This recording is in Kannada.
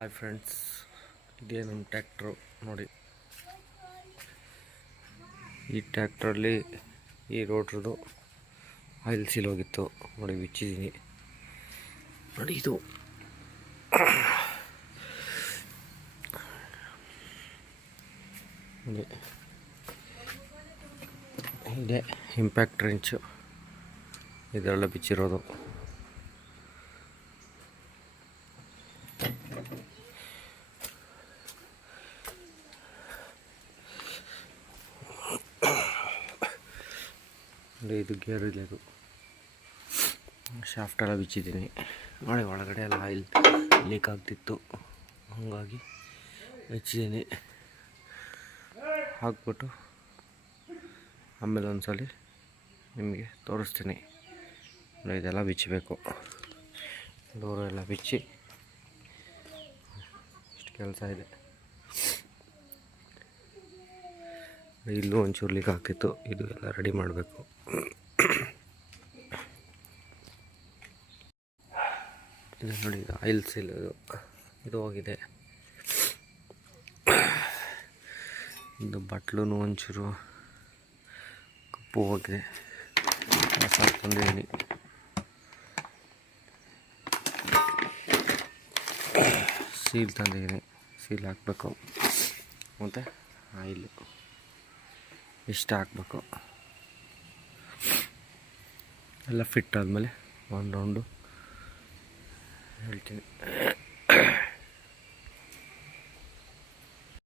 ಹಾಯ್ ಫ್ರೆಂಡ್ಸ್ ಇದೇ ನಮ್ಮ ಟ್ಯಾಕ್ಟ್ರು ನೋಡಿ. ಈ ಟ್ಯಾಕ್ಟ್ರಲ್ಲಿ ಈ ರೋಟ್ರದು ಆಯಿಲ್ ಸೀಲ್ ಹೋಗಿತ್ತು. ನೋಡಿ, ಬಿಚ್ಚಿದ್ದೀನಿ. ನೋಡಿ, ಇದು. ಇದೆ ಇಂಪ್ಯಾಕ್ಟ್ ರೆಂಚು ಇದರಲ್ಲ ಬಿಚ್ಚಿರೋದು. ನೋಡಿ ಇದು ಗೇರ್ ಇಲ್ಲ ಅದು. ಶಾಫ್ಟ್ ಎಲ್ಲ ಬಿಚ್ಚಿದ್ದೀನಿ. ನೋಡಿ, ಒಳಗಡೆ ಎಲ್ಲ ಆಯಿಲ್ ಲೀಕ್ ಆಗ್ತಿತ್ತು. ಹಾಗಾಗಿ ಬಿಚ್ಚಿದ್ದೀನಿ. ಹಾಕ್ಬಿಟ್ಟು ಆಮೇಲೆ ಒಂದ್ಸಲಿ ನಿಮಗೆ ತೋರಿಸ್ತೀನಿ. ಇದೆಲ್ಲ ಬಿಚ್ಚಬೇಕು. ಡೋರು ಎಲ್ಲ ಬಿಚ್ಚಿ ಕೆಲಸ ಇದೆ. ಇಲ್ಲೂ ಒಂಚೂರು ಲೀಕ್ ಆಗ್ತಿತ್ತು ಇದು ಎಲ್ಲ ರೆಡಿ ಮಾಡಬೇಕು. ಇದು ನೋಡಿ, ಇದು ಆಯಿಲ್ ಸೀಲ್ ಇದು. ಇದು ಹೋಗಿದೆ. ಇದು ಬಟ್ಲು ಒಂಚೂರು ಕಪ್ಪು ಹೋಗಿದೆ. ತಂದಿದ್ದೀನಿ ಸೀಲ್ ತಂದಿದ್ದೀನಿ. ಸೀಲ್ ಹಾಕಬೇಕು. ಮತ್ತು ಆಯಿಲು ಇಷ್ಟು ಹಾಕ್ಬೇಕು. ಎಲ್ಲ ಫಿಟ್ ಆದಮೇಲೆ ಒಂದು ರೌಂಡು ಹೇಳ್ತೀನಿ.